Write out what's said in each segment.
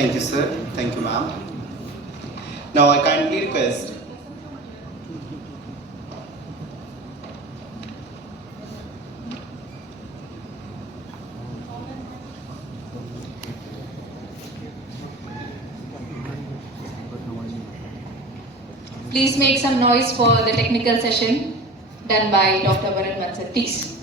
Thank you, sir. Thank you, ma'am. Now I kindly request Please make some noise for the technical session done by Dr. Varun Bansal. Please.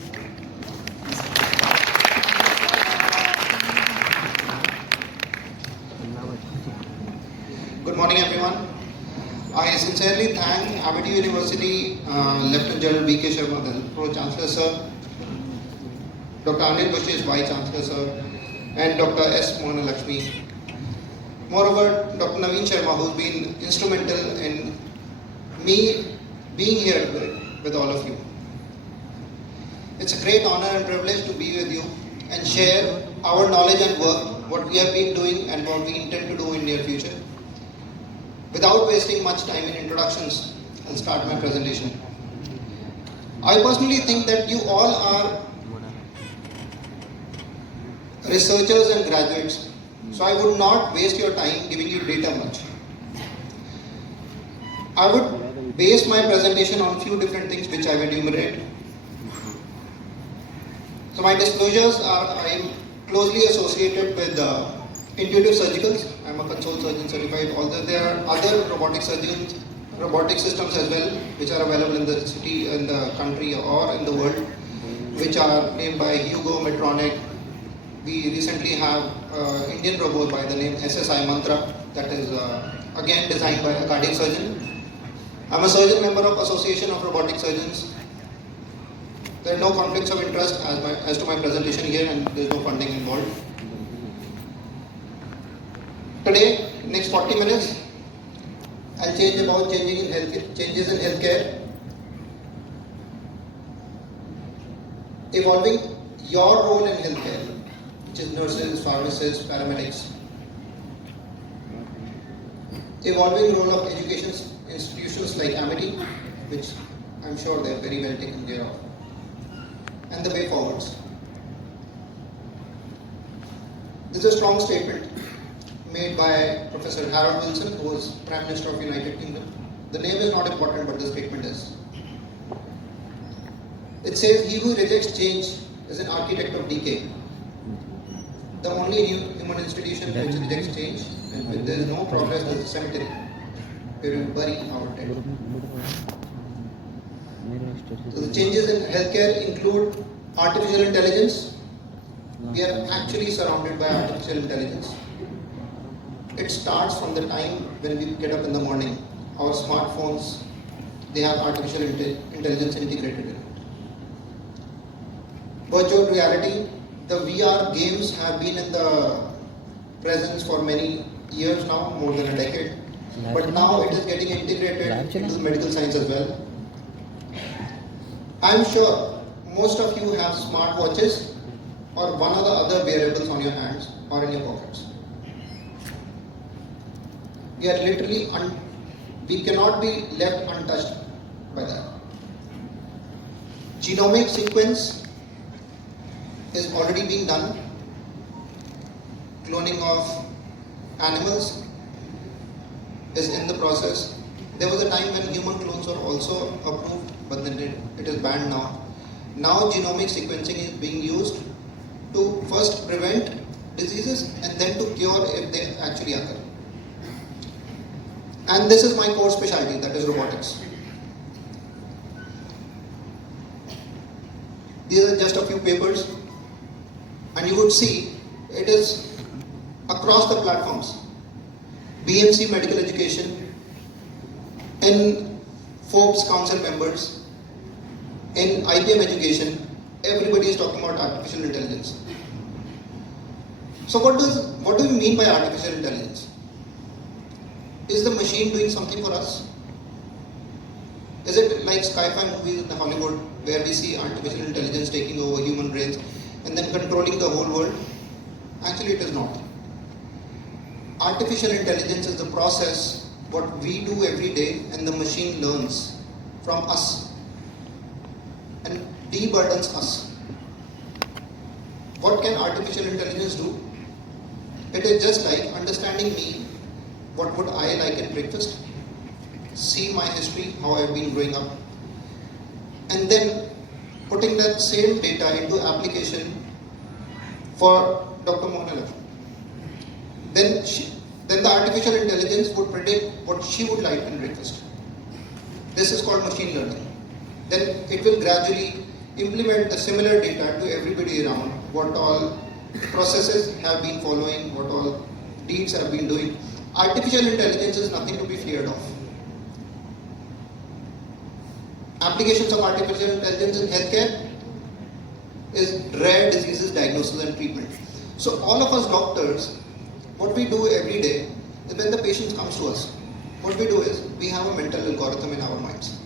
Good morning, everyone. I sincerely thank AMITY University Lieutenant General B.K. Sharma, the Pro Chancellor Sir, Dr. Anil Bushesh, Vice Chancellor Sir, and Dr. S. Mona Lakshmi. Moreover, Dr. Naveen Sharma, who's been instrumental in me being here with all of you. It's a great honor and privilege to be with you and share our knowledge and work, what we have been doing and what we intend to do in near future. Without wasting much time in introductions, I'll start my presentation. I personally think that you all are researchers and graduates, so I would not waste your time giving you data much. I would base my presentation on few different things which I will enumerate. So my disclosures are, I am closely associated with Intuitive Surgicals. I am a console surgeon certified, although there are other robotic surgeons, robotic systems as well, which are available in the city, in the country or in the world, which are named by Hugo, Medtronic. We recently have Indian robot by the name SSI Mantra, that is again designed by a cardiac surgeon. I am a surgeon member of Association of Robotic Surgeons. There are no conflicts of interest as to my presentation here, and there is no funding involved. Today, next 40 minutes, I'll change about changes in healthcare, evolving your role in healthcare, which is nurses, pharmacists, paramedics, evolving role of education institutions like AMITY, which I'm sure they're very well taken care of, and the way forwards. This is a strong statement made by Professor Harold Wilson, who was Prime Minister of United Kingdom. The name is not important, but the statement is. It says, "He who rejects change is an architect of decay." The only human institution which rejects change, and when there is no progress, there is a cemetery where we bury our dead. So the changes in healthcare include artificial intelligence. We are actually surrounded by artificial intelligence. It starts from the time when we get up in the morning. Our smartphones, they have artificial intelligence integrated in it. Virtual reality, the VR games have been in the presence for many years now, more than a decade. But now it is getting integrated into medical science as well. I'm sure most of you have smartwatches or one or the other wearables on your hands or in your pockets. We are literally, we cannot be left untouched by that. Genomic sequence is already being done. Cloning of animals is in the process. There was a time when human clones were also approved, but then it is banned now. Now genomic sequencing is being used to first prevent diseases and then to cure if they actually occur. And this is my core specialty, that is robotics. These are just a few papers, and you would see it is across the platforms. BMC Medical Education, in Forbes Council members, in IBM Education, everybody is talking about artificial intelligence. So what do we mean by artificial intelligence? Is the machine doing something for us? Is it like sci-fi movies in Hollywood where we see artificial intelligence taking over human brains and then controlling the whole world? Actually, it is not. Artificial intelligence is the process, what we do every day, and the machine learns from us and deburdens us. What can artificial intelligence do? It is just like understanding me, what would I like at breakfast, see my history, how I've been growing up, and then putting that same data into application for Dr. Mohanala. Then the artificial intelligence would predict what she would like in breakfast. This is called machine learning. Then it will gradually implement the similar data to everybody around, what all processes have been following, what all deeds have been doing. Artificial intelligence is nothing to be feared of. Applications of artificial intelligence in healthcare is rare diseases diagnosis and treatment. So all of us doctors, what we do every day is when the patient comes to us, what we do is we have a mental algorithm in our minds.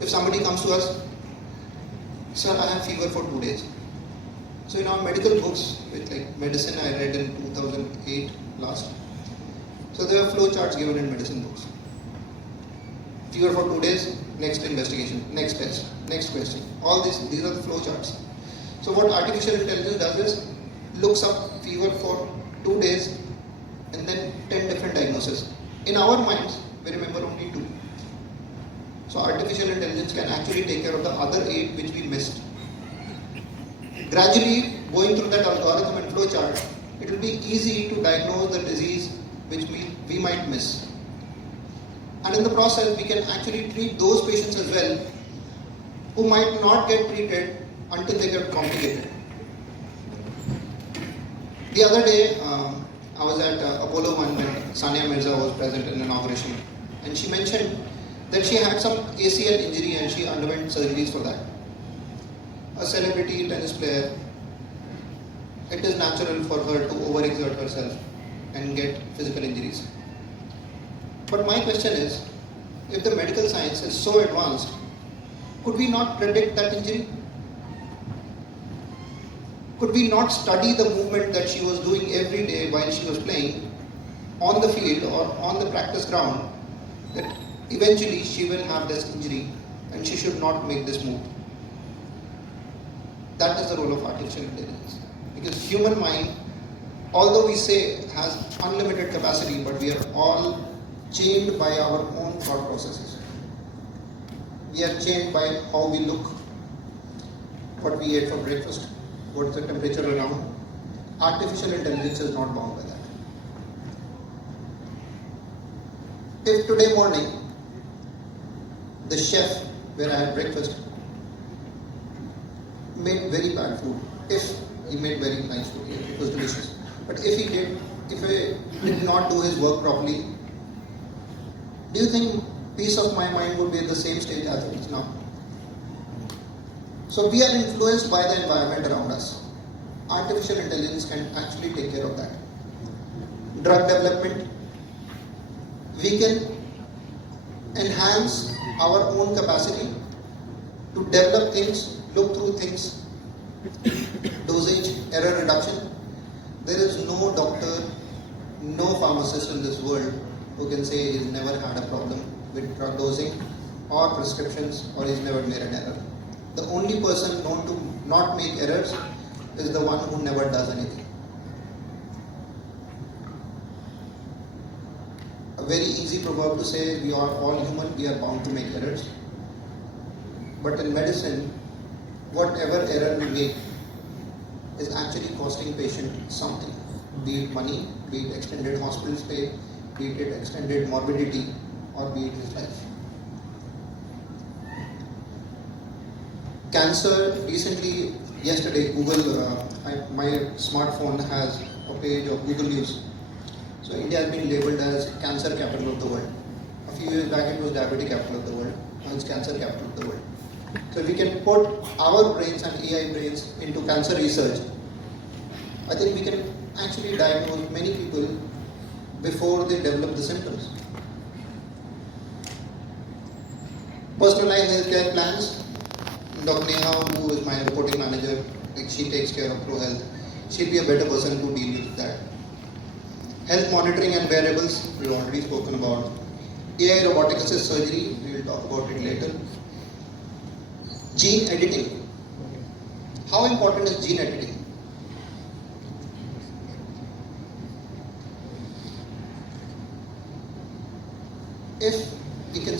If somebody comes to us, sir, I have fever for 2 days. So in our medical books, with like medicine I read in 2008 last, so there are flow charts given in medicine books. Fever for 2 days, next investigation, next test, next question. All these are the flow charts. So what artificial intelligence does is looks up fever for 2 days and then 10 different diagnoses. In our minds, we remember only 2. So artificial intelligence can actually take care of the other 8 which we missed. Gradually, going through that algorithm and flow chart, it will be easy to diagnose the disease which we might miss. And in the process, we can actually treat those patients as well who might not get treated until they get complicated. The other day, I was at Apollo 1 when Sania Mirza was present in inauguration, and she mentioned that she had some ACL injury and she underwent surgeries for that. A celebrity tennis player, it is natural for her to overexert herself and get physical injuries. But my question is, if the medical science is so advanced, could we not predict that injury? Could we not study the movement that she was doing every day while she was playing on the field or on the practice ground, that eventually she will have this injury and she should not make this move? That is the role of artificial intelligence. Because human mind, although we say has unlimited capacity, but we are all chained by our own thought processes. We are chained by how we look, what we ate for breakfast, what is the temperature around. Artificial intelligence is not bound by that. If today morning, the chef where I had breakfast made very bad food, if he made very nice food, it was delicious. But if he did not do his work properly, do you think peace of my mind would be at the same stage as it is now? So we are influenced by the environment around us. Artificial intelligence can actually take care of that. Drug development, we can enhance our own capacity to develop things, look through things, dosage, error reduction. There is no doctor, no pharmacist in this world who can say he's never had a problem with drug dosing or prescriptions or he's never made an error. The only person known to not make errors is the one who never does anything. A very easy proverb to say, we are all human, we are bound to make errors. But in medicine, whatever error we make is actually costing patient something, be it money, be it extended hospital stay, be it extended morbidity, or be it his life. Cancer, recently, yesterday, Google, my smartphone has a page of Google News. So India has been labelled as cancer capital of the world. A few years back it was diabetic capital of the world, now it's cancer capital of the world. So if we can put our brains and AI brains into cancer research, I think we can actually diagnose many people before they develop the symptoms. Personalized healthcare plans. Dr. Neha, who is my reporting manager, she takes care of Pro Health. She'll be a better person to deal with that. Health monitoring and wearables, we've already spoken about. AI robotic assist surgery, we will talk about it later. Gene editing. How important is gene editing? if we can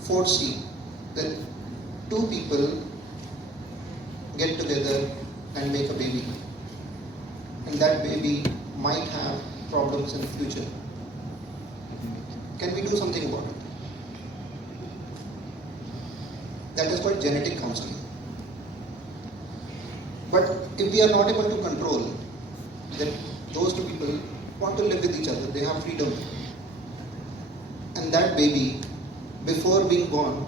foresee that two people get together and make a baby, and that baby might have problems in the future, can we do something about it? That is called genetic counseling. But if we are not able to control that those two people want to live with each other, they have freedom, and that baby, before being born,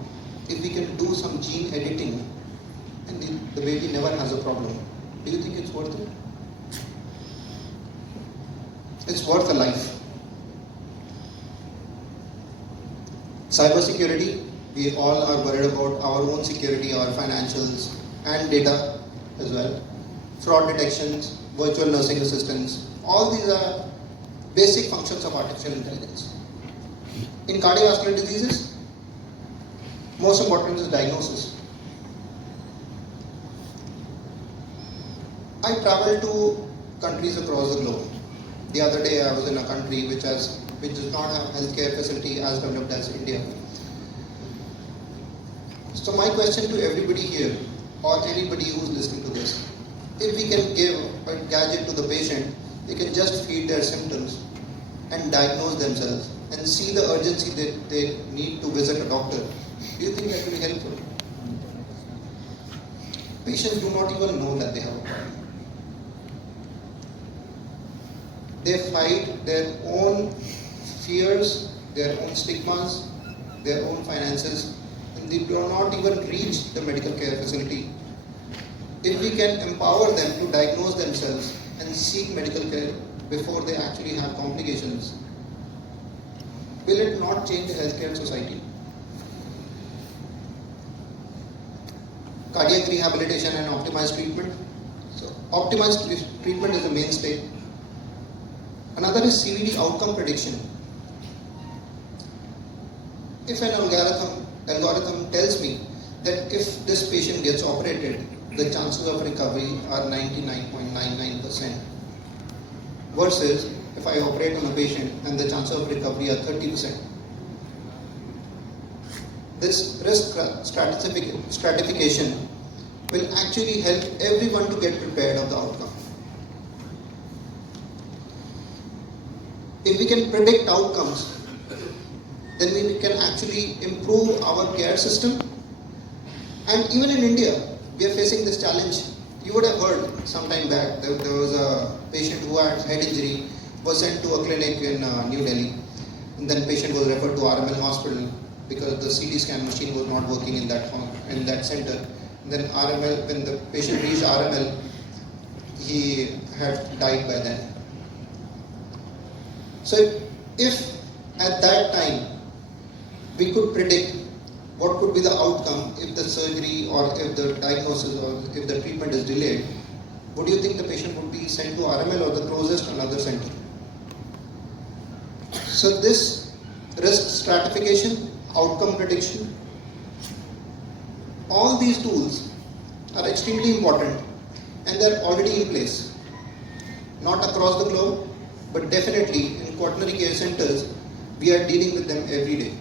if we can do some gene editing and the baby never has a problem, do you think it's worth it? It's worth a life. Cybersecurity, we all are worried about our own security, our financials and data as well. Fraud detections, virtual nursing assistants, all these are basic functions of artificial intelligence. In cardiovascular diseases, most important is diagnosis. I travel to countries across the globe. The other day I was in a country which does not have healthcare facility as developed as India. So my question to everybody here, or anybody who's listening to this, if we can give a gadget to the patient, they can just feed their symptoms and diagnose themselves and see the urgency that they need to visit a doctor, do you think that will be helpful? Patients do not even know that they have a problem. They fight their own fears, their own stigmas, their own finances, and they do not even reach the medical care facility. If we can empower them to diagnose themselves and seek medical care before they actually have complications, will it not change the healthcare society? Cardiac rehabilitation and optimized treatment. So, optimized treatment is the mainstay. Another is CVD outcome prediction. If an algorithm tells me that if this patient gets operated, the chances of recovery are 99.99%, versus if I operate on a patient and the chances of recovery are 30%. This risk stratification will actually help everyone to get prepared of the outcome. If we can predict outcomes, then we can actually improve our care system. And even in India, we are facing this challenge. You would have heard some time back that there was a patient who had head injury, was sent to a clinic in New Delhi, and then patient was referred to RML hospital because the CT scan machine was not working in that center. And then RML, when the patient reached RML, he had died by then. So if at that time we could predict what could be the outcome if the surgery or if the diagnosis or if the treatment is delayed, would you think the patient would be sent to RML or the closest another center? So this risk stratification, outcome prediction, all these tools are extremely important and they're already in place. Not across the globe, but definitely in quaternary care centers, we are dealing with them every day.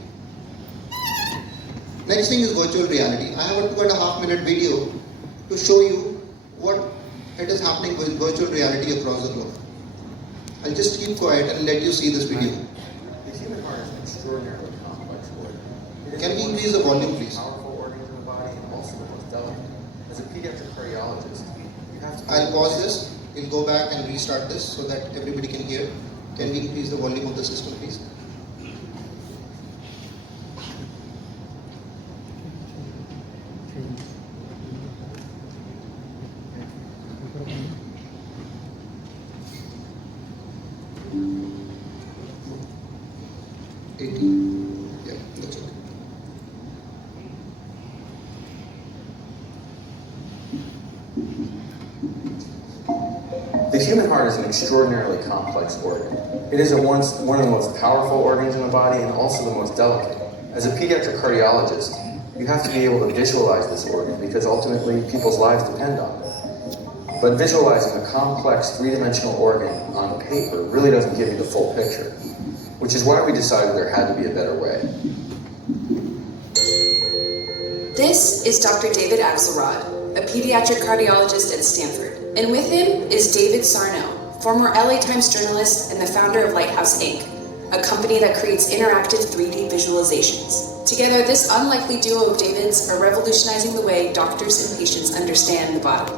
Next thing is virtual reality. I have a 2.5 minute video to show you what it is happening with virtual reality across the globe. I'll just keep quiet and let you see this video. The human heart is an extraordinarily complex organ. Can we increase the volume, please? Powerful organs in the body and also the most delicate. As a pediatric cardiologist, you have to. I'll pause this. We'll go back and restart this so that everybody can hear. Can we increase the volume of the system, please? Yeah, that's okay. The human heart is an extraordinarily complex organ. It is one of the most powerful organs in the body and also the most delicate. As a pediatric cardiologist, you have to be able to visualize this organ because ultimately people's lives depend on it. But visualizing a complex three-dimensional organ on paper really doesn't give you the full picture. which is why we decided there had to be a better way. This is Dr. David Axelrod, a pediatric cardiologist at Stanford. And with him is David Sarno, former LA Times journalist and the founder of Lighthouse Inc., a company that creates interactive 3D visualizations. Together, this unlikely duo of Davids are revolutionizing the way doctors and patients understand the body.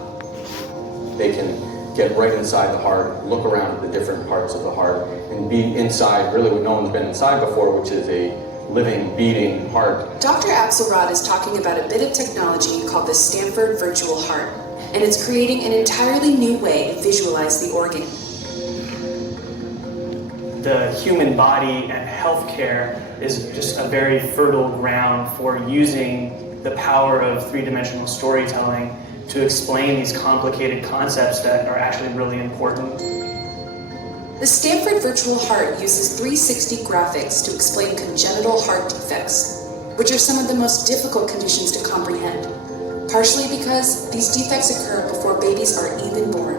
They can get right inside the heart, look around at the different parts of the heart, and be inside really what no one's been inside before, which is a living, beating heart. Dr. Axelrod is talking about a bit of technology called the Stanford Virtual Heart, and it's creating an entirely new way to visualize the organ. The human body and healthcare is just a very fertile ground for using the power of three-dimensional storytelling to explain these complicated concepts that are actually really important. The Stanford Virtual Heart uses 360 graphics to explain congenital heart defects, which are some of the most difficult conditions to comprehend, partially because these defects occur before babies are even born.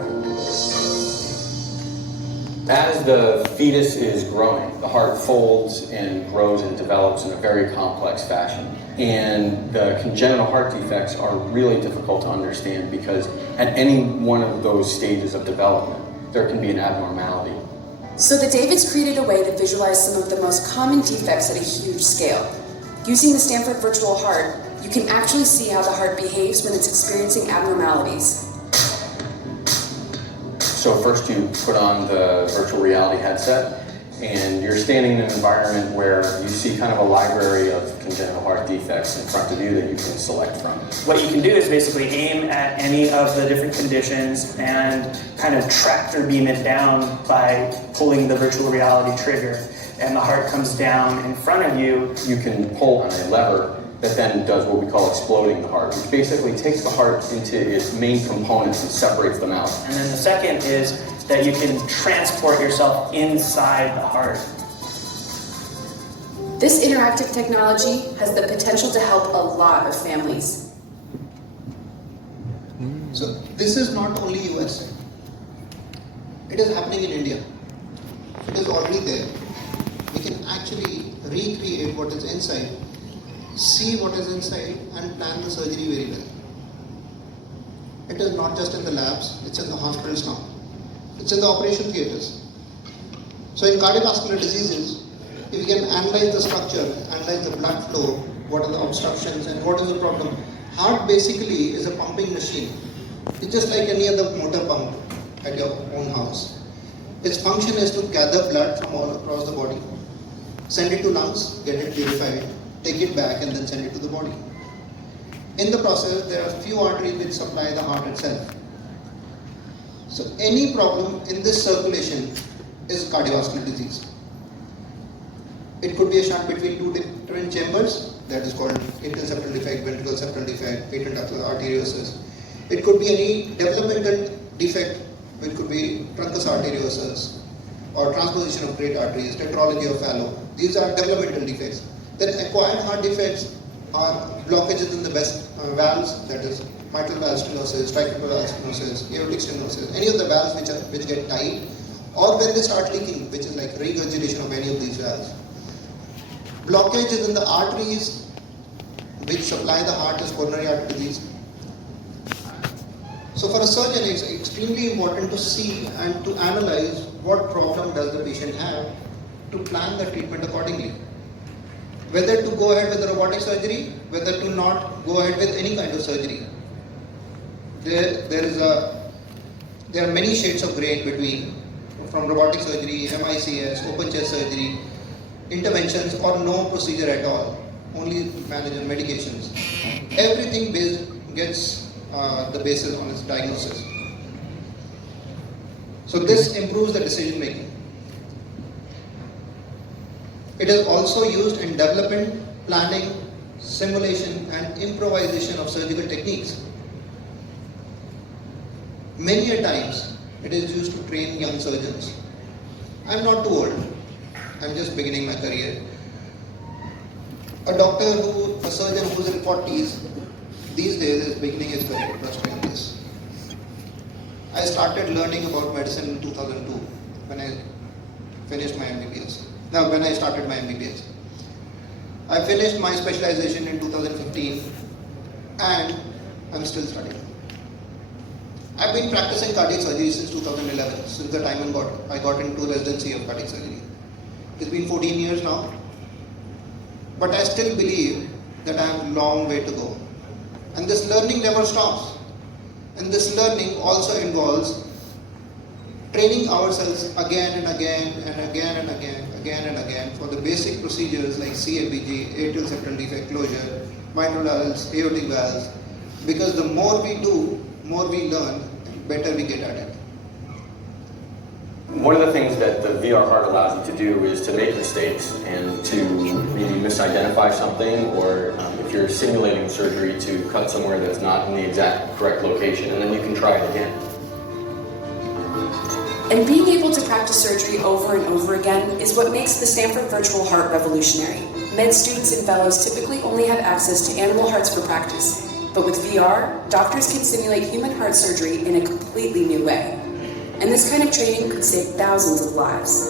As the fetus is growing, the heart folds and grows and develops in a very complex fashion. And the congenital heart defects are really difficult to understand because at any one of those stages of development, there can be an abnormality. So the Davids created a way to visualize some of the most common defects at a huge scale. Using the Stanford Virtual Heart, you can actually see how the heart behaves when it's experiencing abnormalities. So first you put on the virtual reality headset, and you're standing in an environment where you see kind of a library of congenital heart defects in front of you that you can select from. What you can do is basically aim at any of the different conditions and kind of tractor beam it down by pulling the virtual reality trigger, and the heart comes down in front of you. You can pull on a lever that then does what we call exploding the heart, which basically takes the heart into its main components and separates them out. And then the second is that you can transport yourself inside the heart. This interactive technology has the potential to help a lot of families. So this is not only USA. It is happening in India. It is already there. We can actually recreate what is inside, see what is inside, and plan the surgery very well. It is not just in the labs, it's in the hospitals now. It's in the operation theaters. So in cardiovascular diseases, if you can analyze the structure, analyze the blood flow, what are the obstructions and what is the problem. Heart basically is a pumping machine. It's just like any other motor pump at your own house. Its function is to gather blood from all across the body, send it to lungs, get it purified, take it back and then send it to the body. In the process, there are few arteries which supply the heart itself. So any problem in this circulation is cardiovascular disease. It could be a shunt between two different chambers, that is called atrial septal defect, ventricular septal defect, patent arteriosus. It could be any developmental defect, which could be truncus arteriosus, or transposition of great arteries, tetralogy of Fallot. These are developmental defects. Then acquired heart defects are blockages in the best valves, that is mitral valve stenosis, tricuspid valve stenosis, aortic stenosis, any of the valves which get tight, or when they start leaking, which is like regurgitation of any of these valves. Blockages in the arteries which supply the heart is coronary artery disease. So for a surgeon, it's extremely important to see and to analyze what problem does the patient have to plan the treatment accordingly. Whether to go ahead with the robotic surgery, whether to not go ahead with any kind of surgery. There are many shades of grey in between, from robotic surgery, MICS, open chest surgery, interventions or no procedure at all, only manage medications. Everything gets the basis on its diagnosis. So this improves the decision making. It is also used in development, planning, simulation and improvisation of surgical techniques. Many a times it is used to train young surgeons. I am not too old. I am just beginning my career. A surgeon who is in 40s, these days is beginning his career, trust me on this. I started learning about medicine in 2002 when I finished my MBBS. Now, when I started my MBBS. I finished my specialization in 2015 and I'm still studying. I've been practicing cardiac surgery since 2011, since the time I got into residency of cardiac surgery. It's been 14 years now, but I still believe that I have a long way to go. And this learning never stops. And this learning also involves training ourselves again and again and again and again for the basic procedures like CABG, atrial septal defect closure, mitral valves, aortic valves, because the more we do, more we learn, better we get at it. One of the things that the VR heart allows you to do is to make mistakes and to maybe misidentify something, or if you're simulating surgery, to cut somewhere that's not in the exact correct location, and then you can try it again. And being able to practice surgery over and over again is what makes the Stanford Virtual Heart revolutionary. Med students and fellows typically only have access to animal hearts for practice, but with VR, doctors can simulate human heart surgery in a completely new way. And this kind of training could save thousands of lives.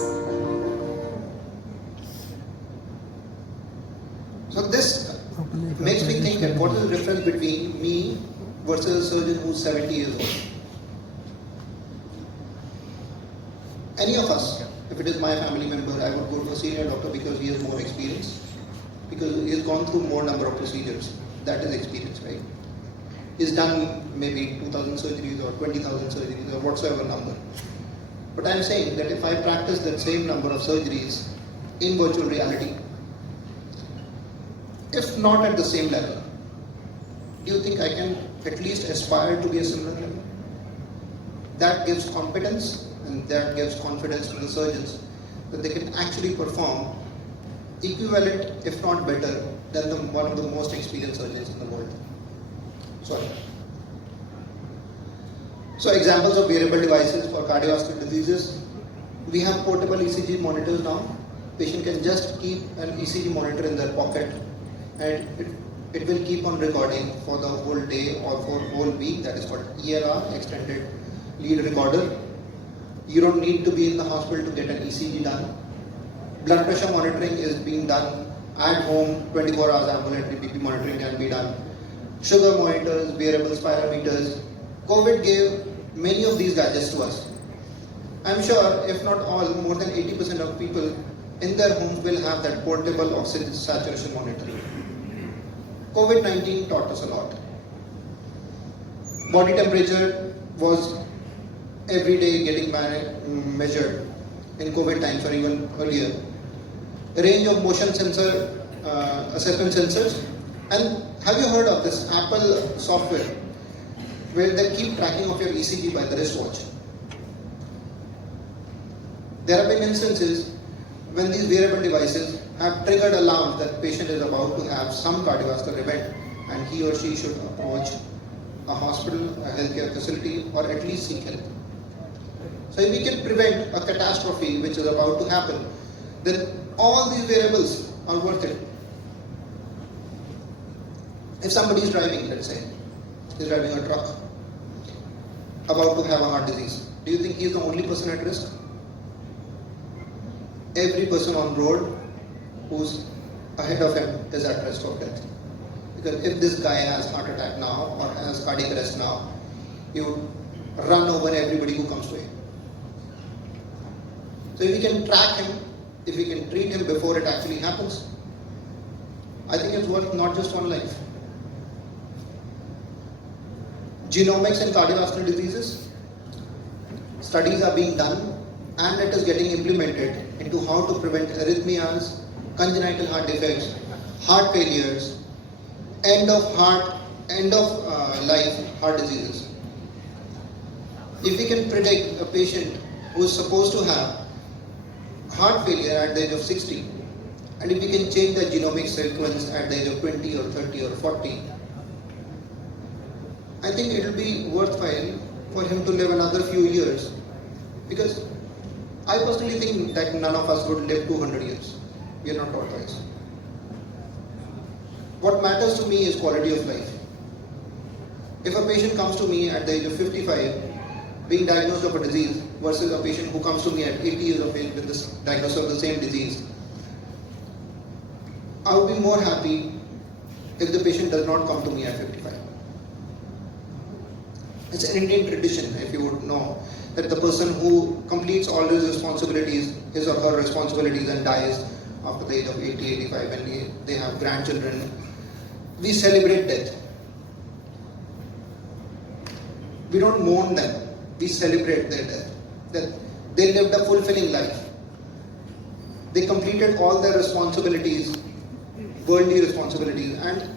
So this makes me think that what is the difference between me versus a surgeon who's 70 years old? Any of us, if it is my family member, I would go to a senior doctor because he has more experience, because he has gone through more number of procedures. That is experience, right? He's done maybe 2,000 surgeries or 20,000 surgeries or whatsoever number. But I'm saying that if I practice that same number of surgeries in virtual reality, if not at the same level, do you think I can at least aspire to be a similar level? That gives competence and that gives confidence to the surgeons that they can actually perform equivalent, if not better, than one of the most experienced surgeons in the world. Sorry. So examples of wearable devices for cardiovascular diseases. We have portable ECG monitors now. Patient can just keep an ECG monitor in their pocket and it will keep on recording for the whole day or for whole week. That is called ELR, extended lead recorder. You don't need to be in the hospital to get an ECG done. Blood pressure monitoring is being done at home. 24 hours ambulatory BP monitoring can be done. Sugar monitors, wearable spirometers. COVID gave many of these gadgets to us. I'm sure, if not all, more than 80% of people in their homes will have that portable oxygen saturation monitor. COVID-19 taught us a lot. Body temperature was every day getting measured in COVID times or even earlier. A range of motion sensor assessment sensors. And have you heard of this Apple software where they keep tracking of your ECG by the wristwatch? There have been instances when these wearable devices have triggered alarms that the patient is about to have some cardiovascular event and he or she should approach a hospital, a healthcare facility, or at least seek help. So if we can prevent a catastrophe which is about to happen, then all these variables are worth it. If somebody is driving, let's say, is driving a truck, about to have a heart disease, do you think he is the only person at risk? Every person on road who's ahead of him is at risk of death. Because if this guy has heart attack now or has cardiac arrest now, he would run over everybody who comes to him. So if we can track him, if we can treat him before it actually happens, I think it's worth not just one life. Genomics in cardiovascular diseases. Studies are being done and it is getting implemented into how to prevent arrhythmias, congenital heart defects, heart failures, end of life heart diseases. If we can predict a patient who is supposed to have heart failure at the age of 60, and if we can change the genomic sequence at the age of 20 or 30 or 40, I think it will be worthwhile for him to live another few years, because I personally think that none of us would live 200 years. We are not tortoise. What matters to me is quality of life. If a patient comes to me at the age of 55 being diagnosed of a disease, versus a patient who comes to me at 80 years of age with this diagnosis of the same disease. I would be more happy if the patient does not come to me at 55. It's an Indian tradition, if you would know, that the person who completes all his responsibilities, his or her responsibilities, and dies after the age of 80, 85, and they have grandchildren, we celebrate death. We don't mourn them, we celebrate their death. That they lived a fulfilling life. They completed all their responsibilities, worldly responsibilities, and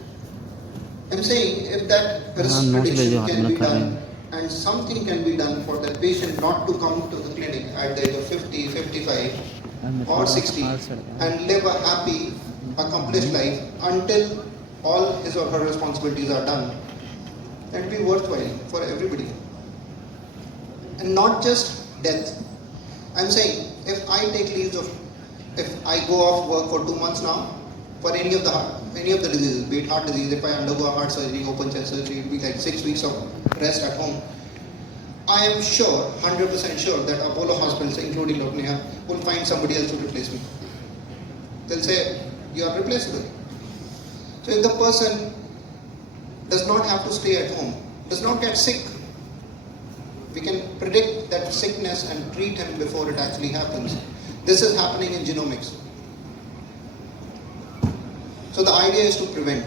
I'm saying if that prediction can be done and something can be done for that patient not to come to the clinic at the age of 50, 55 or 60 and live a happy, accomplished life until all his or her responsibilities are done, that will be worthwhile for everybody. And not just death. I'm saying if I take leaves of, if I go off work for 2 months now, for any of the diseases, be it heart disease, if I undergo a heart surgery, open chest surgery, it will be like 6 weeks of rest at home. I am sure, 100% sure that Apollo hospitals, including Dr. Neha, will find somebody else to replace me. They'll say, you are replaceable. So if the person does not have to stay at home, does not get sick, we can predict that sickness and treat him before it actually happens. This is happening in genomics. So the idea is to prevent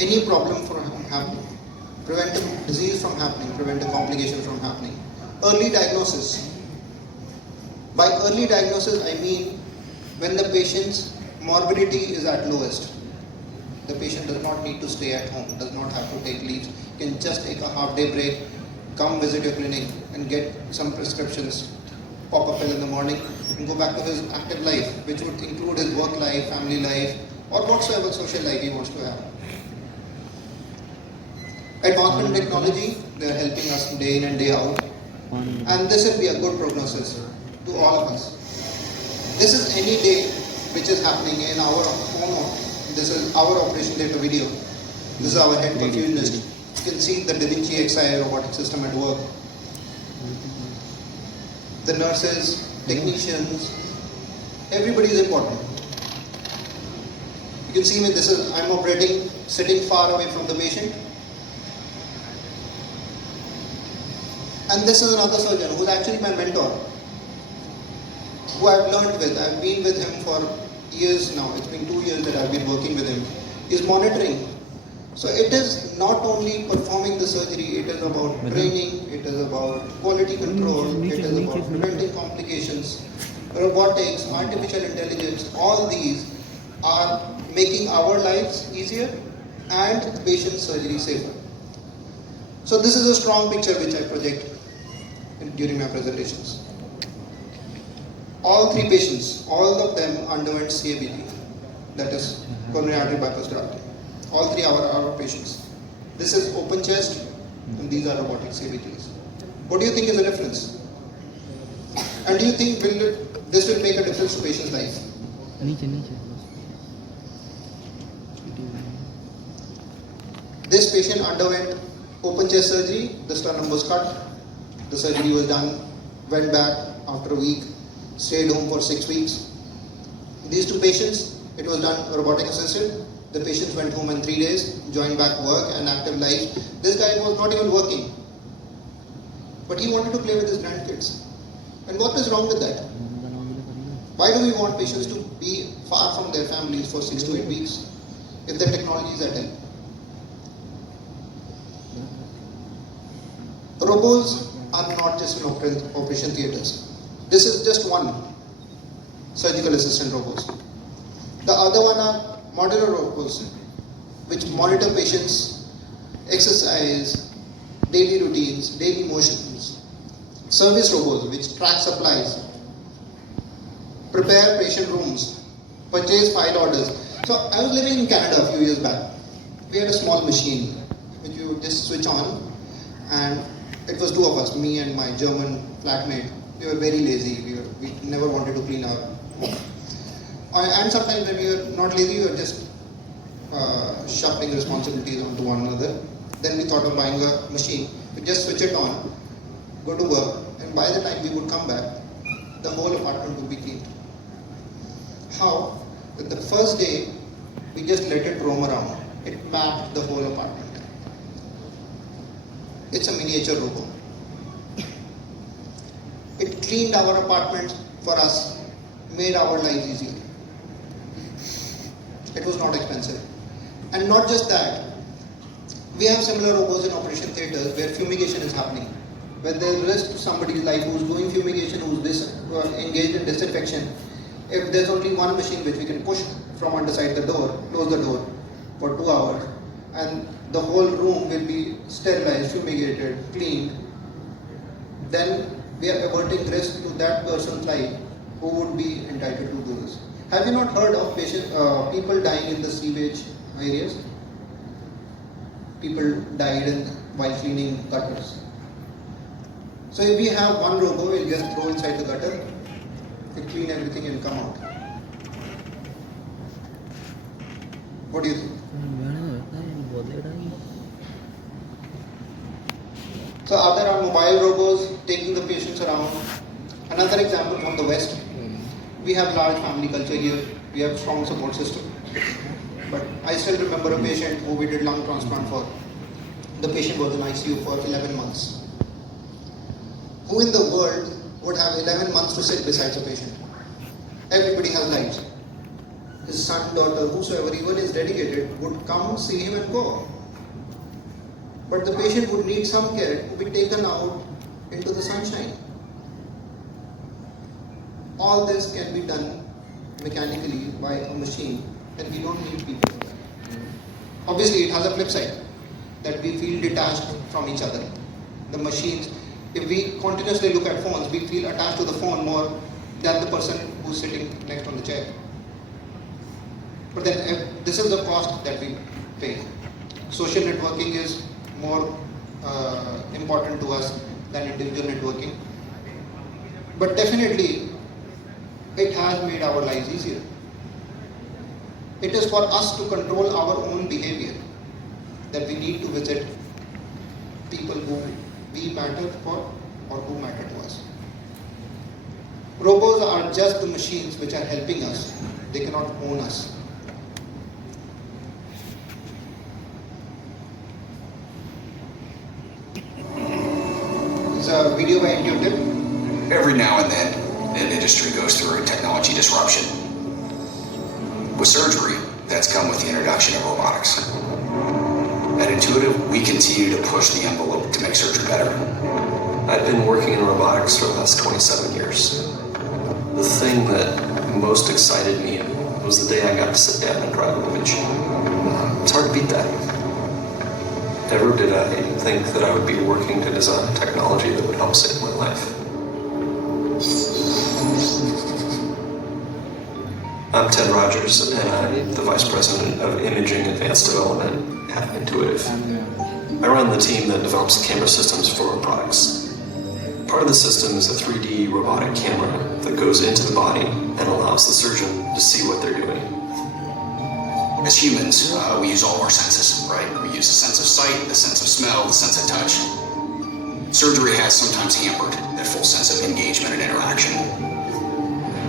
any problem from happening, prevent a disease from happening, prevent a complication from happening. Early diagnosis. By early diagnosis, I mean when the patient's morbidity is at lowest. The patient does not need to stay at home, does not have to take leave, can just take a half-day break, come visit your clinic and get some prescriptions, pop a pill in the morning and go back to his active life, which would include his work life, family life, or whatsoever social life he wants to have. Advancement in technology, they are helping us day in and day out, and this will be a good prognosis to all of us. This is any day which is happening in our home. This is our operation theatre video. This is our head perfusionist. You can see the Da Vinci XI robotic system at work. The nurses, technicians, everybody is important. You can see me, I'm operating sitting far away from the patient. And this is another surgeon who is actually my mentor, who I've learned with. I've been with him for years now. It's been 2 years that I've been working with him. He's monitoring. So it is not only performing the surgery, it is about training, it is about quality control, it is about preventing complications, robotics, artificial intelligence. All these are making our lives easier and patient surgery safer. So this is a strong picture which I project during my presentations. All 3 patients, all of them underwent CABG, that is coronary artery bypass grafting. All 3 are our patients. This is open chest and these are robotic CABGs. What do you think is the difference? And do you think this will make a difference to patient's life? This patient underwent open chest surgery, the sternum was cut, the surgery was done, went back after a week, stayed home for 6 weeks. These 2 patients, it was done robotic assisted. The patients went home in 3 days, joined back work and active life. This guy was not even working, but he wanted to play with his grandkids. And what is wrong with that? Why do we want patients to be far from their families for 6 to 8 weeks if the technology is at help? Robots are not just in operation theatres. This is just one surgical assistant robots. The other one are modular robots which monitor patients' exercise, daily routines, daily motions. Service robots which track supplies, prepare patient rooms, purchase file orders. So I was living in Canada a few years back. We had a small machine which you would just switch on, and it was 2 of us, me and my German flatmate. We were very lazy. We never wanted to clean our home. And sometimes when we were not lazy, we were just shuffling responsibilities onto one another. Then we thought of buying a machine. We just switch it on, go to work, and by the time we would come back, the whole apartment would be cleaned. How? That the first day, we just let it roam around. It mapped the whole apartment. It's a miniature robot. It cleaned our apartments for us, made our lives easier. It was not expensive. And not just that, we have similar robots in operation theaters where fumigation is happening. When there is risk to somebody's life who's doing fumigation, who's engaged in disinfection, if there's only one machine which we can push from underside the door, close the door for 2 hours, and the whole room will be sterilized, fumigated, cleaned, then we are averting risk to that person's life who would be entitled to do this. Have you not heard of people dying in the sewage areas? People died while cleaning gutters. So if we have one robot, we'll just throw inside the gutter, we'll clean everything and come out. What do you think? So other are mobile robots taking the patients around. Another example from the West. We have large family culture here. We have strong support system. But I still remember a patient who we did lung transplant for. The patient was in ICU for 11 months. Who in the world would have 11 months to sit beside a patient? Everybody has lives. His son, daughter, whosoever even is dedicated would come, see him and go. But the patient would need some care to be taken out into the sunshine. All this can be done mechanically by a machine, and we don't need people. Obviously, it has a flip side, that we feel detached from each other. The machines, if we continuously look at phones, we feel attached to the phone more than the person who's sitting next on the chair. But then this is the cost that we pay. Social networking is more important to us than individual networking. But definitely, it has made our lives easier. It is for us to control our own behavior that we need to visit people who we matter for or who matter to us. Robots are just the machines which are helping us. They cannot own us. It's a video by Intuitive. Every now and then, an industry goes through a technology disruption. With surgery, that's come with the introduction of robotics. At Intuitive, we continue to push the envelope to make surgery better. I've been working in robotics for the last 27 years. The thing that most excited me was the day I got to sit down and drive an image. It's hard to beat that. Never did I think that I would be working to design technology that would help save my life. I'm Ted Rogers, and I'm the Vice President of Imaging Advanced Development at Intuitive. I run the team that develops camera systems for our products. Part of the system is a 3D robotic camera that goes into the body and allows the surgeon to see what they're doing. As humans, we use all of our senses, right? We use the sense of sight, the sense of smell, the sense of touch. Surgery has sometimes hampered that full sense of engagement and interaction.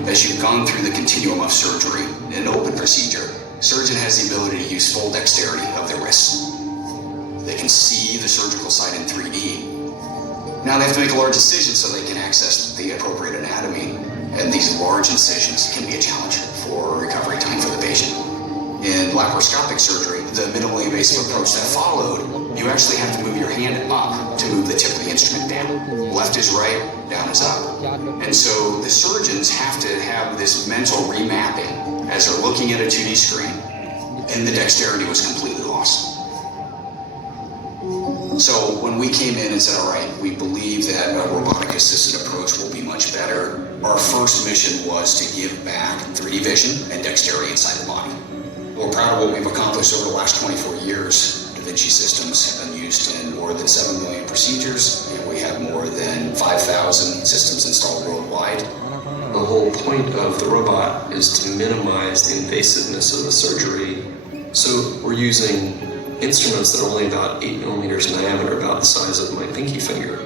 As you've gone through the continuum of surgery in an open procedure, surgeon has the ability to use full dexterity of their wrists. They can see the surgical site in 3D. Now they have to make a large incision so they can access the appropriate anatomy, and these large incisions can be a challenge for recovery time for the patient. In laparoscopic surgery, the minimally invasive approach that followed, you actually have to move your hand up to move the tip of the instrument down. Left is right, down is up. And so the surgeons have to have this mental remapping as they're looking at a 2D screen, and the dexterity was completely lost. So when we came in and said, all right, we believe that a robotic assisted approach will be much better, our first mission was to give back 3D vision and dexterity inside the body. We're proud of what we've accomplished over the last 24 years. Da Vinci systems have been used in more than 7 million procedures, and we have more than 5,000 systems installed worldwide. The whole point of the robot is to minimize the invasiveness of the surgery. So we're using instruments that are only about 8 millimeters in diameter, about the size of my pinky finger.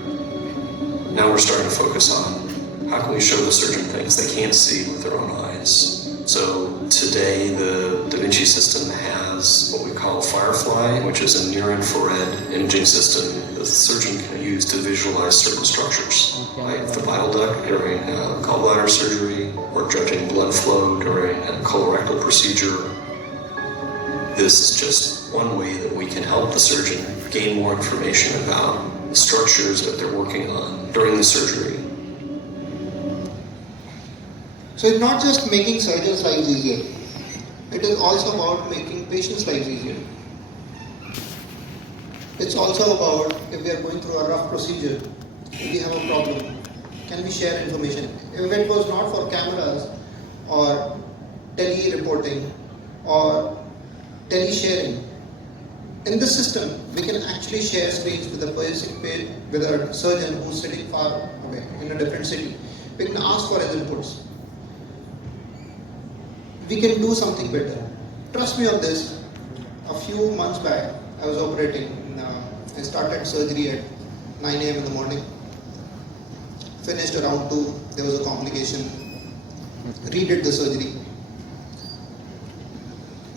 Now we're starting to focus on how can we show the surgeon things they can't see with their own eyes. So today the Da Vinci system has what we call Firefly, which is a near-infrared imaging system that the surgeon can use to visualize certain structures, like the bile duct during gallbladder surgery, or judging blood flow during a colorectal procedure. This is just one way that we can help the surgeon gain more information about the structures that they're working on during the surgery. So it's not just making surgeons' lives easier, it is also about making patients' lives easier. It's also about, if we are going through a rough procedure, if we have a problem, can we share information? If it was not for cameras or tele-reporting or tele-sharing, in this system, we can actually share screens with a surgeon who's sitting far away in a different city. We can ask for his inputs. We can do something better. Trust me on this. A few months back, I was operating. I started surgery at 9 a.m. in the morning. Finished around 2. There was a complication. Redid the surgery.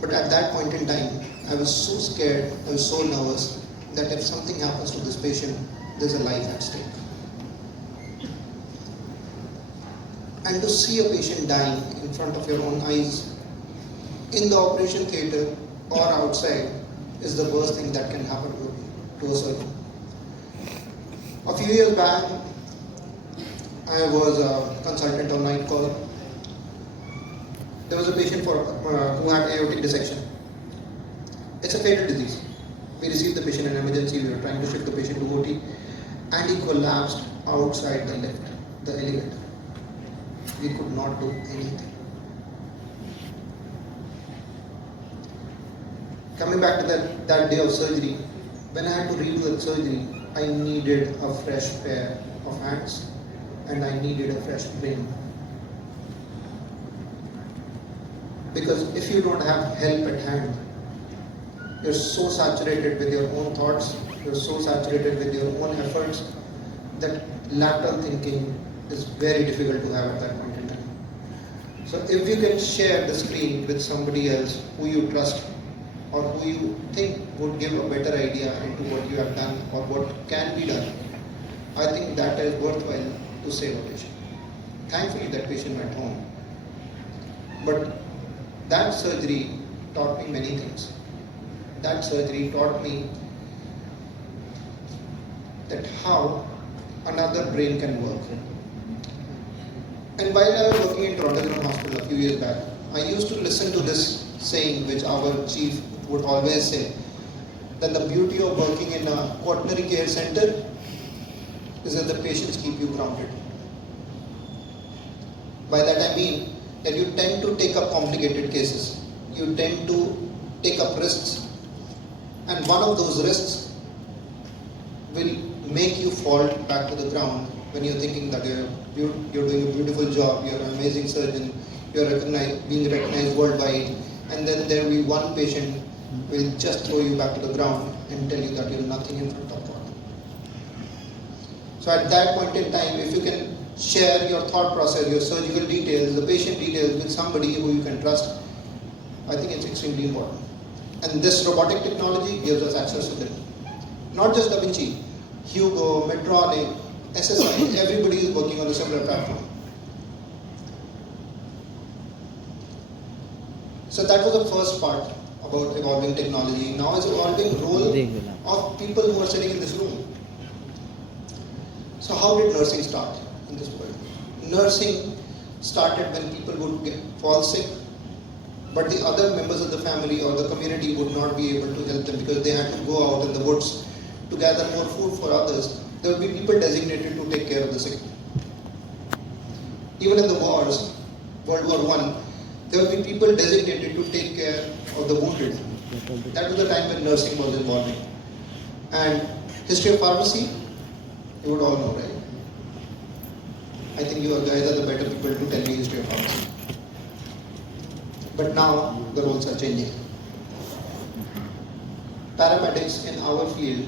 But at that point in time, I was so scared, I was so nervous that if something happens to this patient, there's a life at stake. And to see a patient dying in front of your own eyes, in the operation theatre or outside, is the worst thing that can happen to a surgeon. A few years back, I was a consultant on night call. There was a patient who had aortic dissection. It's a fatal disease. We received the patient in emergency, we were trying to shift the patient to OT, and he collapsed outside the lift, the elevator. We could not do anything. Coming back to that day of surgery, when I had to redo that surgery, I needed a fresh pair of hands and I needed a fresh brain. Because if you don't have help at hand, you're so saturated with your own thoughts, you're so saturated with your own efforts, that lateral thinking is very difficult to have at that point in time. So if you can share the screen with somebody else who you trust or who you think would give a better idea into what you have done or what can be done, I think that is worthwhile to save a patient. Thankfully that patient went home. But that surgery taught me many things. That surgery taught me that how another brain can work. And while I was working in Toronto Hospital a few years back, I used to listen to this saying which our chief would always say, that the beauty of working in a quaternary care center is that the patients keep you grounded. By that I mean that you tend to take up complicated cases. You tend to take up risks. And one of those risks will make you fall back to the ground when you're thinking that you're doing a beautiful job, you're an amazing surgeon, you're being recognized worldwide, and then there will be one patient will just throw you back to the ground and tell you that you're nothing in front of God. So at that point in time, if you can share your thought process, your surgical details, the patient details with somebody who you can trust, I think it's extremely important. And this robotic technology gives us access to them. Not just Da Vinci, Hugo, Medtronic, SSI, everybody is working on a similar platform. So that was the first part about evolving technology. Now is evolving role of people who are sitting in this room. So how did nursing start in this world? Nursing started when people would fall sick, but the other members of the family or the community would not be able to help them because they had to go out in the woods to gather more food for others. There would be people designated to take care of the sick. Even in the wars, World War I, there would be people designated to take care of the wounded. That was the time when nursing was evolving. And history of pharmacy, you would all know, right? I think you guys are the better people to tell me history of pharmacy. But now the roles are changing. paramedics in our field,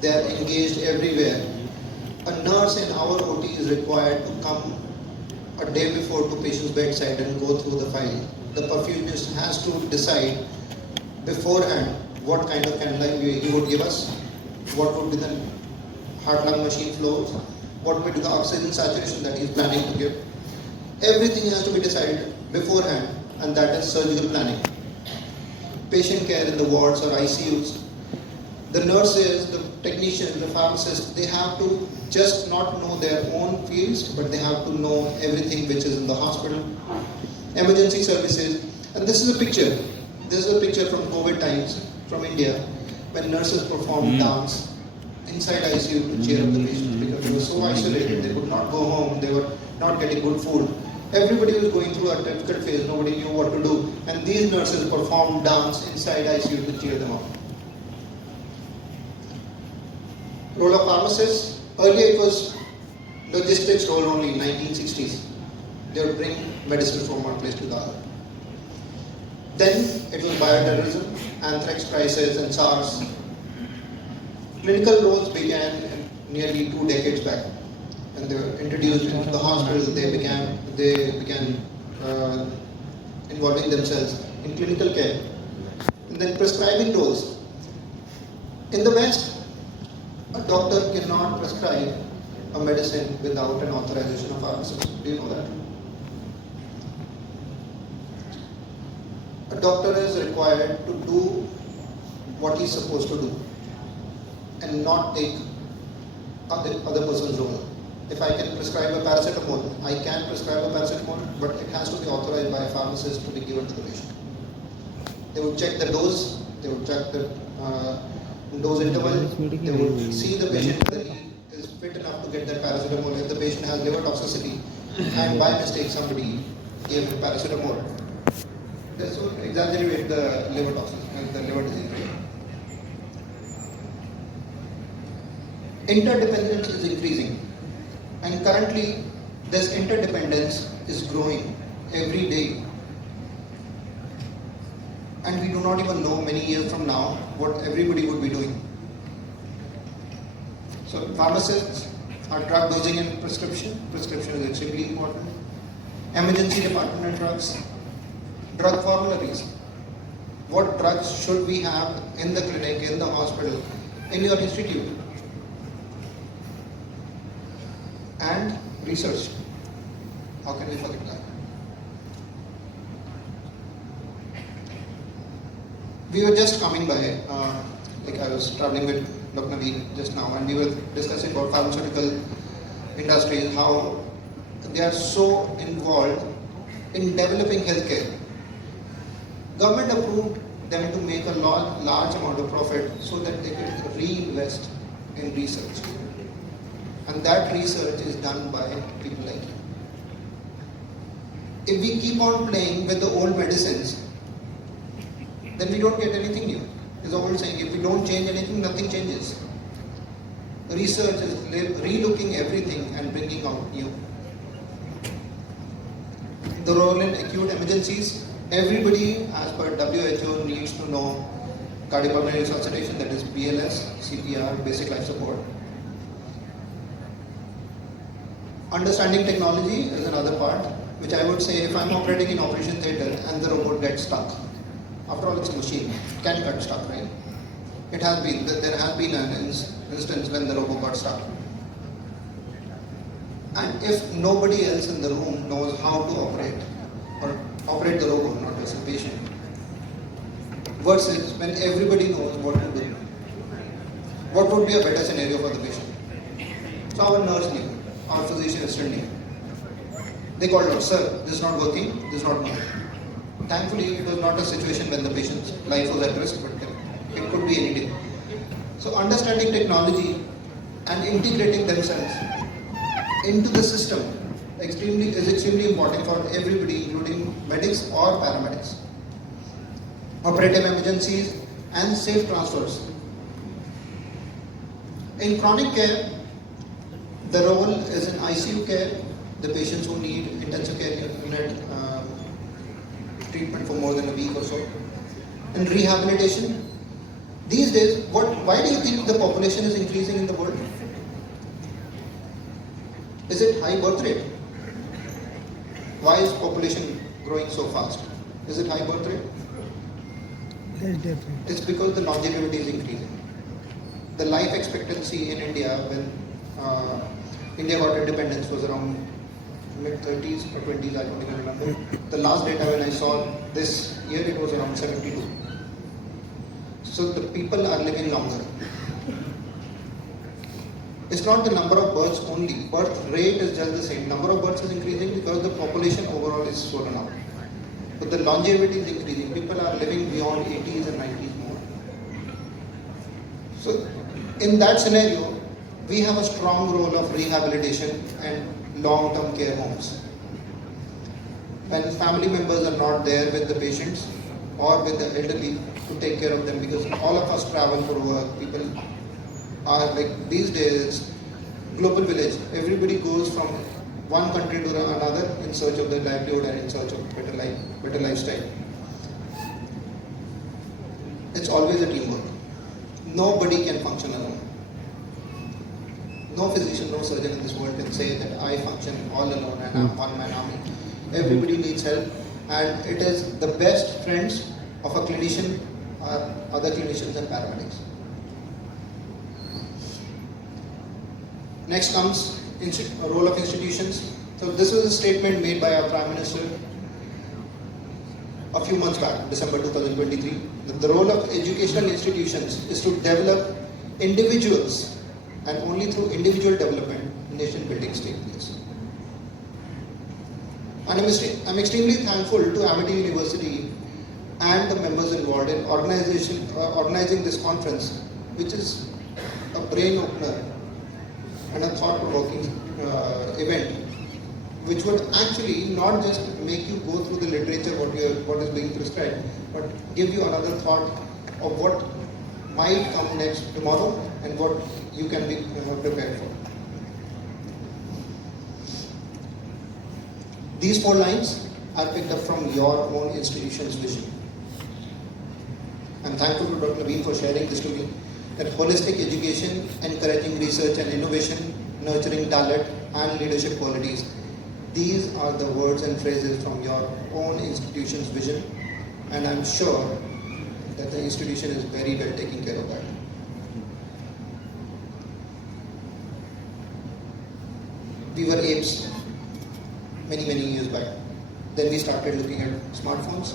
they are engaged everywhere. A nurse in our OT is required to come a day before to patient's bedside and go through the file. The perfusionist has to decide beforehand what kind of cannula he would give us, what would be the heart-lung machine flows, what would be the oxygen saturation that he is planning to give. Everything has to be decided beforehand, and that is surgical planning. Patient care in the wards or ICUs, the nurses, the technicians, the pharmacists, they have to just not know their own fields, but they have to know everything which is in the hospital. Emergency services, and this is a picture. This is a picture from COVID times from India, when nurses performed dance inside ICU to cheer up the patients because they were so isolated, they could not go home, they were not getting good food. Everybody was going through a difficult phase, nobody knew what to do, and these nurses performed dance inside ICU to cheer them up. Role of pharmacists, earlier it was logistics role only in 1960s. They would bring medicine from one place to the other. Then it was bioterrorism, anthrax crisis and SARS. Clinical roles began nearly 2 decades back. When they were introduced into the hospital, they began involving themselves in clinical care. And then prescribing roles. In the West, a doctor cannot prescribe a medicine without an authorization of pharmacist. Do you know that? A doctor is required to do what he's supposed to do and not take other person's role. If I can prescribe a paracetamol, I can prescribe a paracetamol, but it has to be authorized by a pharmacist to be given to the patient. They would check the dose, they would check the dose interval, they would see the patient whether he is fit enough to get that paracetamol. If the patient has liver toxicity and by mistake somebody gave him paracetamol, this will exaggerate the liver toxicity, the liver disease. Interdependence is increasing, and currently this interdependence is growing every day. And we do not even know many years from now what everybody would be doing. So pharmacists are drug dosing and prescription. Prescription is extremely important. Emergency department and drugs. Drug formularies. What drugs should we have in the clinic, in the hospital, in your institute? And research. How can we forget that? We were just coming by, like I was traveling with Dr. Naveen just now, and we were discussing about pharmaceutical industries, how they are so involved in developing healthcare. Government approved them to make a large amount of profit so that they could reinvest in research. And that research is done by people like you. If we keep on playing with the old medicines, then we don't get anything new. There's an old saying, if we don't change anything, nothing changes. Research is relooking everything and bringing out new. The role in acute emergencies, everybody as per WHO needs to know cardiopulmonary resuscitation, that is BLS, CPR, basic life support. Understanding technology is another part, which I would say if I'm operating in operation theatre and the robot gets stuck, after all it's a machine, it can get stuck, right? There has been an instance when the robot got stuck. And if nobody else in the room knows how to operate, or operate the robot, not just a patient, versus when everybody knows what to do, what would be a better scenario for the patient? So our nurse knew, our physician assistant knew. They called out, sir, this is not working, this is not working. Thankfully, it was not a situation when the patient's life was at risk, but it could be any day. So understanding technology and integrating themselves into the system is extremely important for everybody, including medics or paramedics. Operative emergencies and safe transfers. In chronic care, the role is in ICU care, the patients who need intensive care unit treatment for more than a week or so. In rehabilitation, These days, why do you think the population is increasing in the world? Is it high birth rate? Why is population growing so fast? Is it high birth rate? It's because the longevity is increasing. The life expectancy in India when India got independence was around mid-30s or 20s, I don't even remember. The last data when I saw this year, it was around 72. So the people are living longer. It's not the number of births only. Birth rate is just the same. Number of births is increasing because the population overall is slowing down. But the longevity is increasing. People are living beyond 80s and 90s more. So in that scenario, we have a strong role of rehabilitation and long-term care homes. When family members are not there with the patients or with the elderly to take care of them, because all of us travel for work, people are like these days, global village, everybody goes from one country to another in search of their livelihood and in search of better lifestyle. It's always a teamwork. Nobody can function alone. No physician, no surgeon in this world can say that I function all alone and I'm one-man army. Everybody needs help, and it is the best friends of a clinician are other clinicians and paramedics. Next comes role of institutions. So this was a statement made by our Prime Minister a few months back, December 2023, that the role of educational institutions is to develop individuals, and only through individual development, nation building takes place. And I'm extremely thankful to AMITY University and the members involved in organizing this conference, which is a brain opener and a thought-provoking event, which would actually not just make you go through the literature, what is being prescribed, but give you another thought of what might come next tomorrow and what you can be prepared for. These 4 lines are picked up from your own institution's vision. I'm thankful to Dr. Naveen for sharing this to me, that holistic education, encouraging research and innovation, nurturing talent and leadership qualities. These are the words and phrases from your own institution's vision, and I'm sure that the institution is very well taking care of that. We were apes many years back. Then we started looking at smartphones.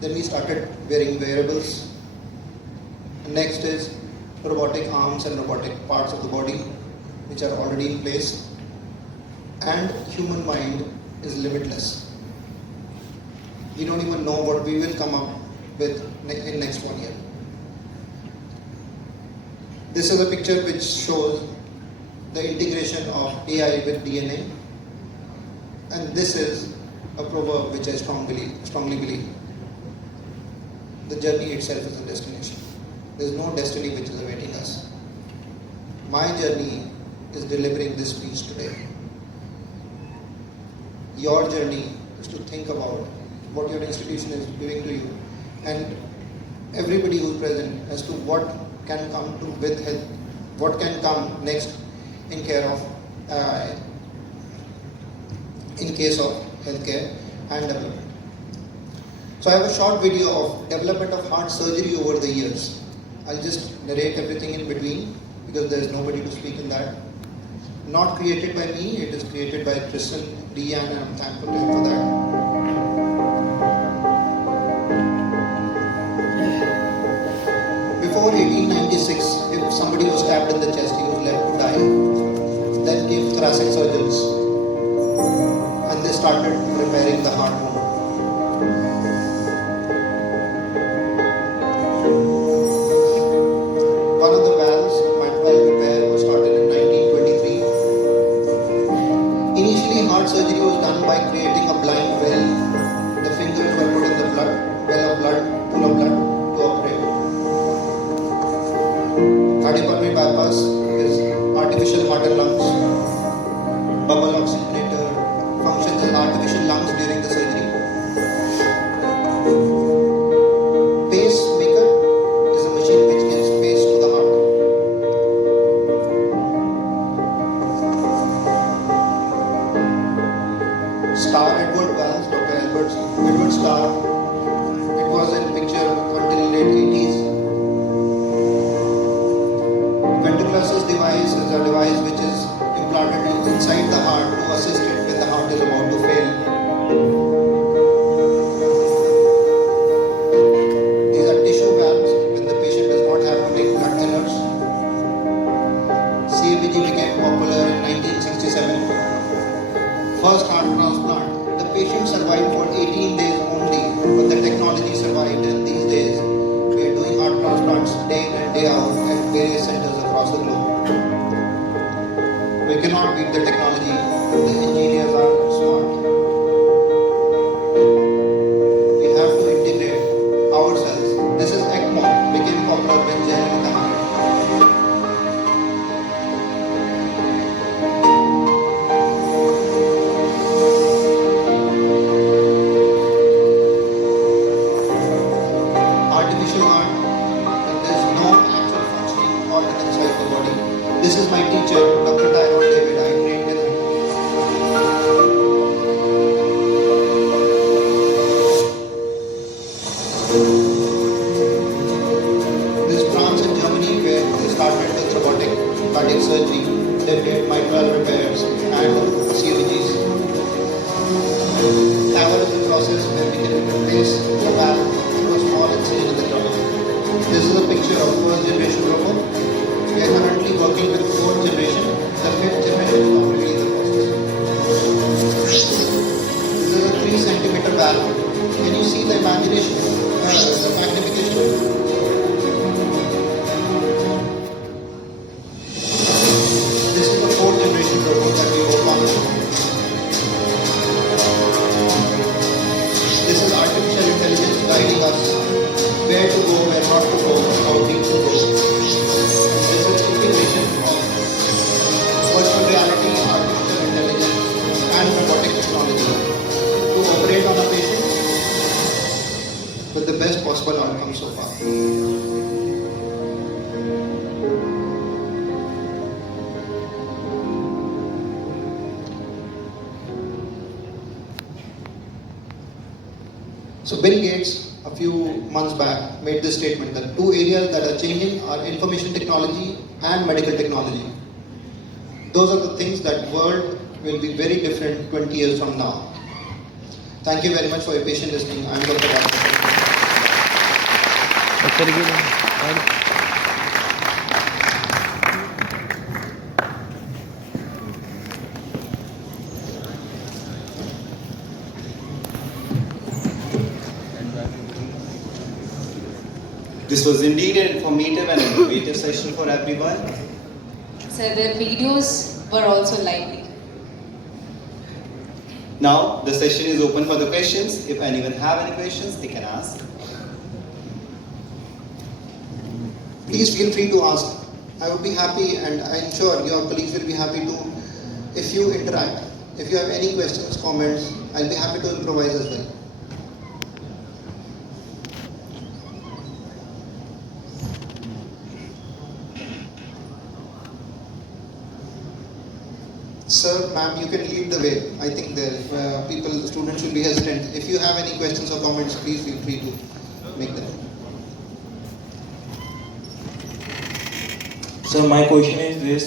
Then we started wearing wearables. Next is robotic arms and robotic parts of the body, which are already in place. And human mind is limitless. We don't even know what we will come up with in next 1 year. This is a picture which shows the integration of AI with DNA. And this is a proverb which I strongly believe. The journey itself is a destination. There is no destiny which is awaiting us. My journey is delivering this speech today. Your journey is to think about what your institution is giving to you, and everybody who is present as to what can come to with health, what can come next in care of, in case of healthcare and development. So I have a short video of development of heart surgery over the years. I'll just narrate everything in between because there is nobody to speak in that. Not created by me, it is created by Tristan Dean, and I'm thankful to him for that. Before 1896, if somebody was stabbed in the chest, he was left to die. Then came thoracic surgeons, and they started repairing the heart wound. One of the valves, valve repair, was started in 1923. Initially, heart surgery was done by creating a blind well. The fingers were put in the well of blood, full of blood, to operate. Cardiopulmonary bypass is artificial heart and lungs. Bubble oxygenator functions as artificial lungs during the surgery. Pacemaker is a machine This is my teacher, Dr. David. I trained with him. This is France and Germany, where they started with robotic cardiac surgery. They did mitral repairs and COGs. TAVR is the process where we can replace the valve through a small incision in the ground. This is a picture of first generation robot. We are currently working with fourth generation. The fifth generation is already in the process. This is a 3 centimeter valve. Can you see the imagination, the magnification? This is the fourth generation robot that we work on. This is artificial intelligence guiding us where to go, where not to go, how deep to go. This is integration of virtual reality, artificial intelligence, and robotic technology to operate on a patient with the best possible outcome so far. So Bill Gates, a few months back, made this statement that 2 areas that are changing are information technology and medical technology. Those are the things that world will be very different 20 years from now. Thank you very much for your patient listening. I'm Dr. Bansal. This was indeed an informative and innovative session for everyone. So the videos were also lively. Now the session is open for the questions. If anyone have any questions, they can ask. Please feel free to ask. I would be happy, and I'm sure your colleagues will be happy to, if you interact. If you have any questions, comments, I'll be happy to improvise as well. Sir, ma'am, you can lead the way. I think the students will be hesitant. If you have any questions or comments, please feel free to make them. Sir my question is this,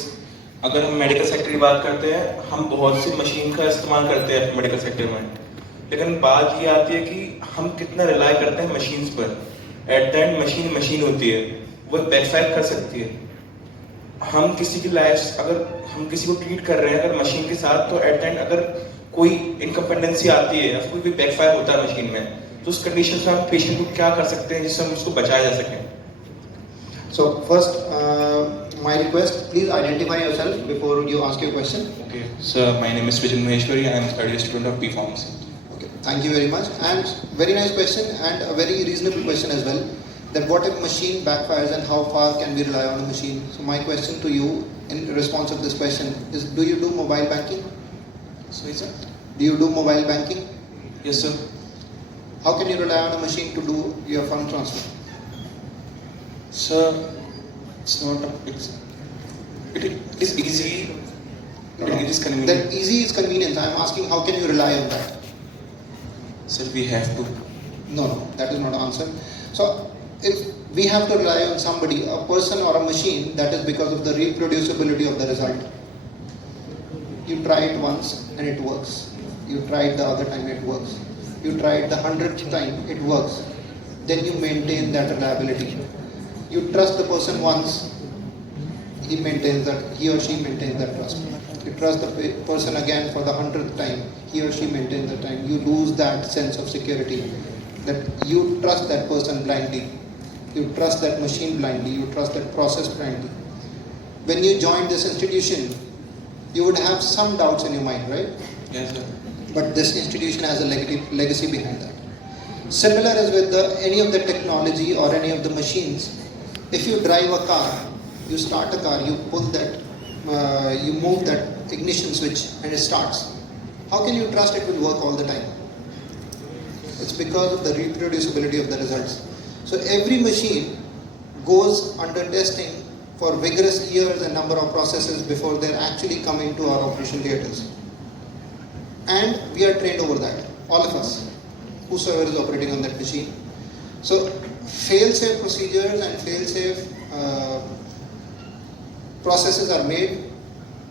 अगर हम medical sector की बात करते हैं, हम बहुत सी machine का इस्तेमाल करते हैं मेडिकल सेक्टर में, लेकिन बात ये आती है कि हम कितना रिलाय करते हैं मशीन्स पर. At the end machine machine होती है, वो बैकफायर कर सकती है. हम किसी की लाइफ, अगर हम किसी को ट्रीट कर रहे हैं अगर मशीन के साथ, तो एट द एंड अगर कोई इनकम्पेटेंसी आती है या कोई भी बैकफायर होता है मशीन में, तो उस कंडीशन में हम पेशेंट को क्या कर सकते हैं जिससे हम उसको बचाया जा सके. So first, my request, please identify yourself before you ask your question. Okay, sir, my name is Vijay Maheshwari. I am a student of B Pharmacy. Okay, thank you very much. And very nice question and a very reasonable question as well. That what if machine backfires and how far can we rely on a machine? So my question to you in response of this question is, do you do mobile banking? Sorry, sir? Do you do mobile banking? Yes, sir. How can you rely on a machine to do your fund transfer? Sir, it's not a, it is easy. It is convenient. That easy is convenience. I am asking, how can you rely on that? Sir, we have to. No, that is not an answer. So, if we have to rely on somebody, a person or a machine, that is because of the reproducibility of the result. You try it once and it works. You try it the other time, it works. You try it the 100th time, it works. Then you maintain that reliability. You trust the person once, he or she maintains that trust. You trust the person again for the 100th time, he or she maintains the time. You lose that sense of security, that you trust that person blindly. You trust that machine blindly. You trust that process blindly. When you joined this institution, you would have some doubts in your mind, right? Yes, sir. But this institution has a legacy behind that. Similar as with any of the technology or any of the machines. If you drive a car, you start a car, you pull that, you move that ignition switch and it starts. How can you trust it will work all the time? It's because of the reproducibility of the results. So every machine goes under testing for vigorous years and number of processes before they're actually coming to our operation theatres. And we are trained over that, all of us, whosoever is operating on that machine. So fail-safe procedures and fail-safe processes are made.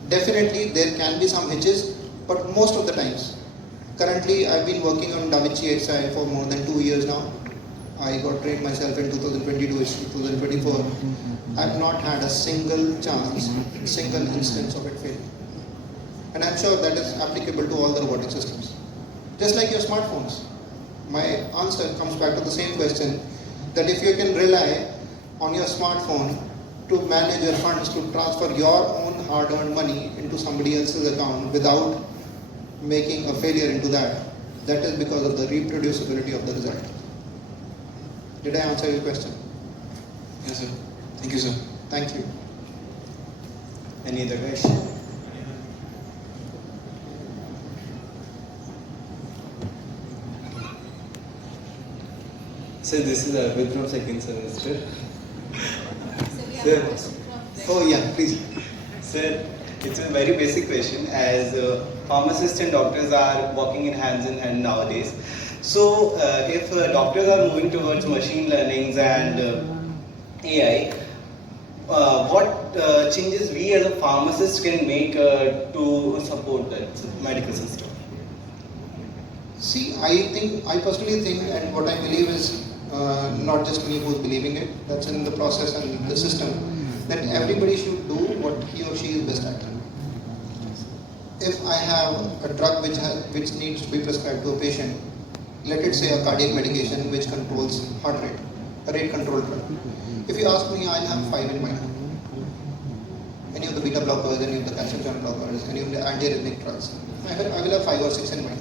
Definitely there can be some hitches, but most of the times. Currently I've been working on AMITY XI for more than 2 years now. I got trained myself in 2022, 2024. I've not had a single chance, single instance of it failing. And I'm sure that is applicable to all the robotic systems. Just like your smartphones. My answer comes back to the same question, that if you can rely on your smartphone to manage your funds, to transfer your own hard-earned money into somebody else's account without making a failure into that, that is because of the reproducibility of the result. Did I answer your question? Yes, sir. Thank you, sir. Thank you. Any other question? So this is Arvind from second semester. Sir, Oh yeah, please. sir, it's a very basic question as pharmacists and doctors are working in hand nowadays. So if doctors are moving towards machine learnings and AI, what changes we as a pharmacist can make to support that medical system? See, I personally think, and what I believe is not just me who's believing it, that's in the process and the system, that everybody should do what he or she is best at. If I have a drug which needs to be prescribed to a patient, let it say a cardiac medication which controls heart rate, a rate control drug. If you ask me, I'll have 5 in mind. Any of the beta blockers, any of the calcium channel blockers, any of the antiarrhythmic drugs. I will have 5 or 6 in mind.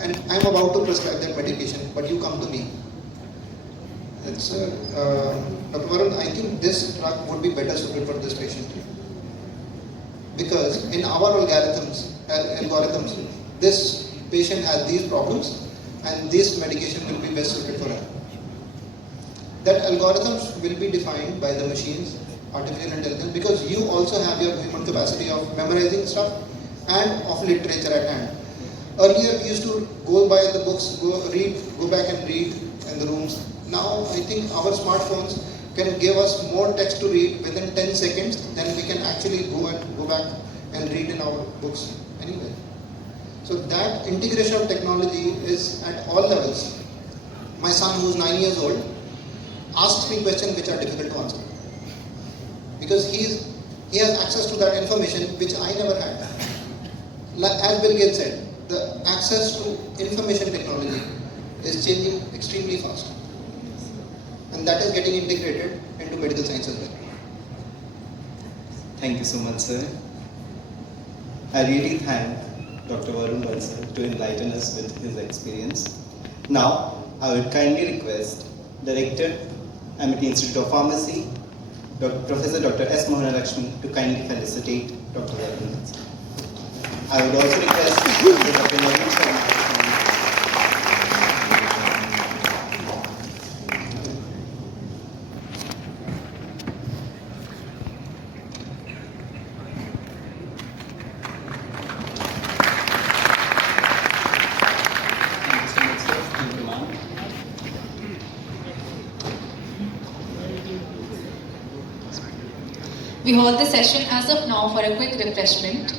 And I'm about to prescribe that medication, but you come to me. It's, Dr. Varun, I think this drug would be better suited for this patient. Because in our algorithms, this patient has these problems and this medication will be best suited for her. That algorithms will be defined by the machines, artificial intelligence, because you also have your human capacity of memorizing stuff and of literature at hand. Earlier we used to go by the books, go back and read in the rooms. Now I think our smartphones can give us more text to read within 10 seconds than we can actually go back and read in our books anyway. So that integration of technology is at all levels. My son, who's 9 years old, asks me questions which are difficult to answer. Because he has access to that information which I never had. As Bill Gates said, the access to information technology is changing extremely fast. And that is getting integrated into medical science as well. Thank you so much, sir. I really thank Dr. Varun Bansal to enlighten us with his experience. Now, I would kindly request Director, AMITY Institute of Pharmacy, Professor Dr. S. Mohanalakshmi to kindly felicitate Dr. Varun Bansal. I would also request Dr. Naveen Sharma. We hold the session as of now for a quick refreshment.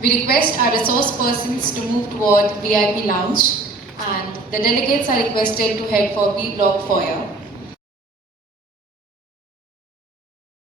We request our resource persons to move toward VIP lounge and the delegates are requested to head for B block foyer.